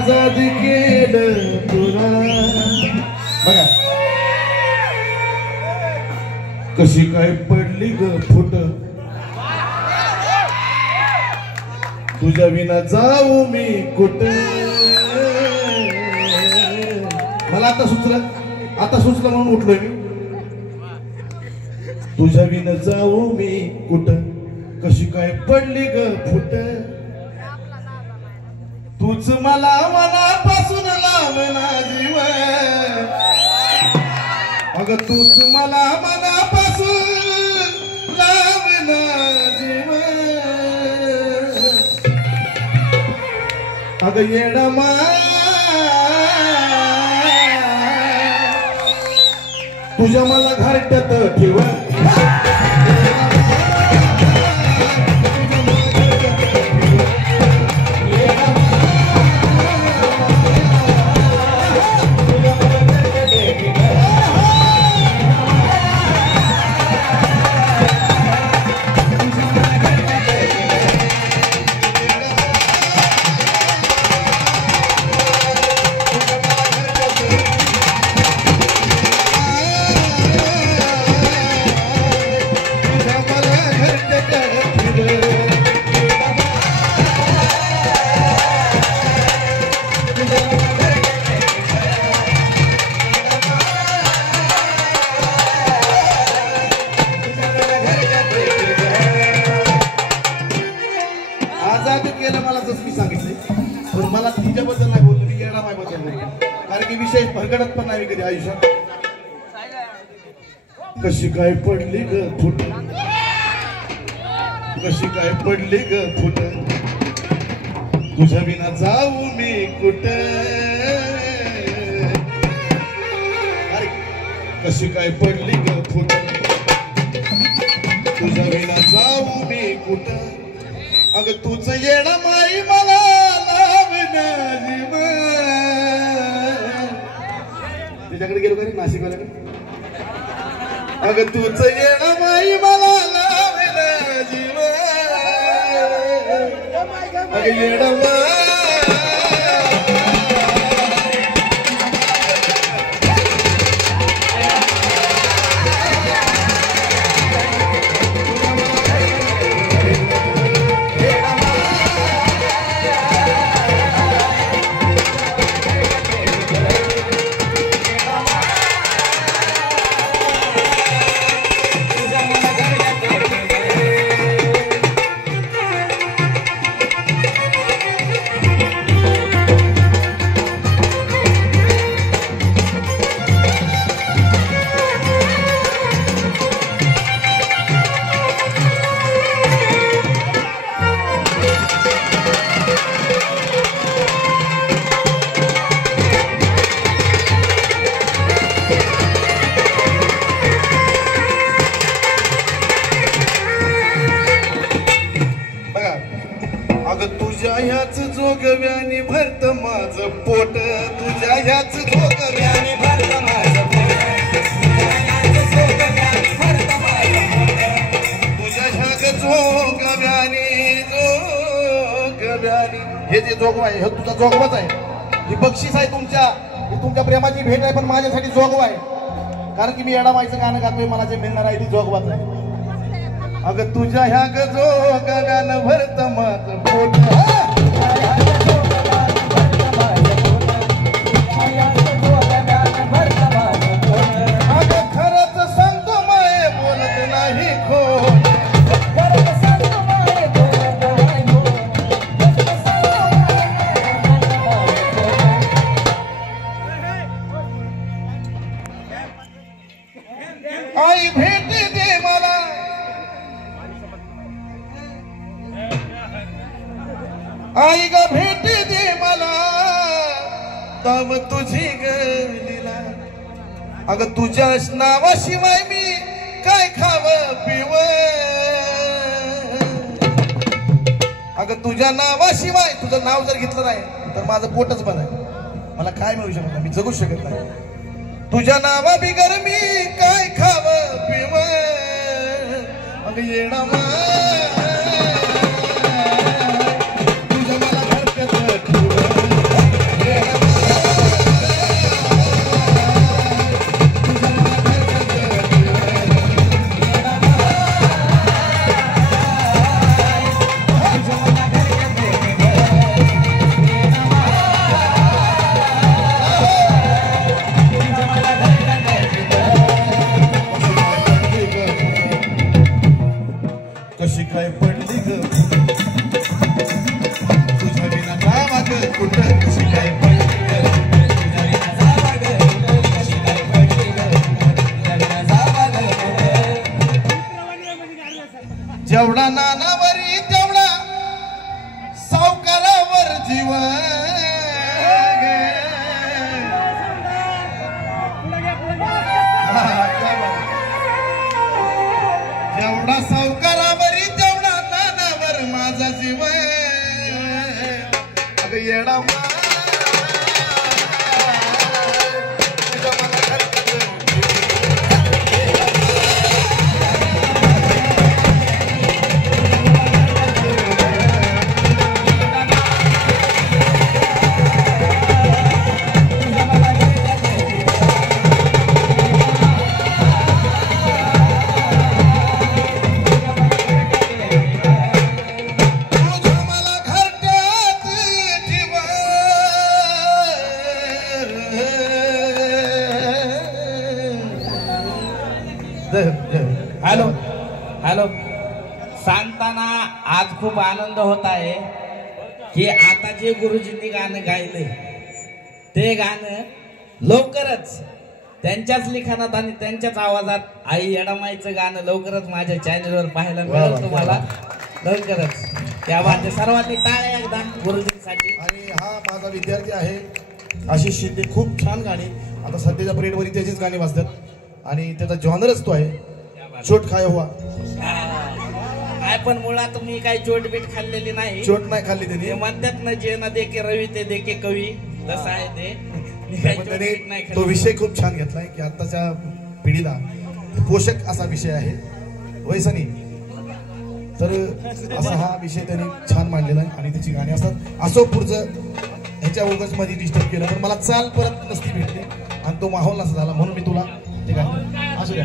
आजाद केलं तुला बघा कशी काय पडली ग फुट तुझ्या विना जाऊ मी कुठे मला आता सुचलं म्हणून उठलोय मी तुझ्या विना जाऊ मी कुठं कशी काय पडली ग फुट तूच मला मनापासून लावला जीव अगं तूच मला मनापासून लावला जीव अगं येडा तुझ्या मला घरट्यात ठेव मला तिच्याबद्दल नाही बोललो मी येडा मायबद्दल बोललो कारण की विषय भरगडत पण नाही कधी आयुष्यात कशी काय पडली ग फुट कशी काय पडली ग फुट तुझ्या विना जाऊ मी कुठे अरे कशी काय पडली ग फुट तुझ्या विना जाऊ मी कुठे अगं तुझ येडा माई मला त्याच्याकडे गेलो का नाशिकवाल्याकडे अगं तूच येणं माई मला लावला जीव अगं येणं तुझ्या ह्याच जोगव्याने भरत माझं पोट तुझ्या ह्याच जोगव्याने भरत माझं पोट तुझ्या ह्याच जोगव्याने हे जे जोगवा आहे हे तुझा जोगवाच आहे ही बक्षीस आहे तुमच्या प्रेमाची भेट आहे पण माझ्यासाठी जोगवा आहे कारण की मी येडामाईचं गाणं गातोय मला जे मिळणार आहे ती जोगवाच आहे अगं तुझ्या ह्या जोगानं भरत माझं पोट अगं खरंच सांगतो माये बोलत नाही खोट आई भेट दे मला आई ग भेट दे मला तब तुझी गलीला अगं तुझ्या नावाशिवाय मी काय खाव पिव अगं तुझ्या नावाशिवाय तुझं नाव जर घेतलं नाही तर माझं पोटच बंद आहे मला काय मिळू शकत नाही मी जगूच शकत नाही तुझ्या नावा बिगर मी काय खाव पिव अगं येणा तुझ्या मला घरट्यात ठेव काय पडली ग तुझ्या विना जावा ग कुठं कशी काय पडली ग तुझ्या विना जावा ग कुठं कशी काय पडली ग तुझ्या विना जावा ग जेवढा नानावरी तेवढा सावकारावर जीव जेवढा सावकारावरी तेवढा नानावर माझा जीव अगं येडा हॅलो हॅलो सांगताना आज खूप आनंद होत आहे की आता जे गुरुजींनी गाणं गायलंय ते गाणं लवकरच त्यांच्याच लिखाणात आणि त्यांच्याच आवाजात आई येडामाईचं गाणं लवकरच माझ्या चॅनलवर पाहायला मिळेल तुम्हाला लवकरच. त्या वाद्य सर्वांनी टाळ्या एकदा गुरुजींसाठी. आणि हा माझा विद्यार्थी आहे आशिष शिंदे. खूप छान गाणी आता सध्याच्या पिरियडवरती त्याचीच गाणी वाजतात आणि त्याचा जॉनरच तो आहे चोट खाय हुआ. काय पण मुळात मी काही चोट बीट खाल्लेली नाही. चोट नाही खाल्ली त्यांनी. म्हणतात ना जे ना देखे रवी ते देखे कवी तसं आहे ते. तो विषय खूप छान घेतलाय की आताच्या पिढीला पोषक असा विषय आहे वैसनी. तर असा हा विषय त्यांनी छान मांडलेला आहे आणि त्याची गाणी असतात. असो पुढचं ह्याच्या उगाच मध्ये डिस्टर्ब केलं पण मला चाल परत नसती भेटली आणि तो माहोल नसा झाला म्हणून मी तुला ते गाणं असू द्या.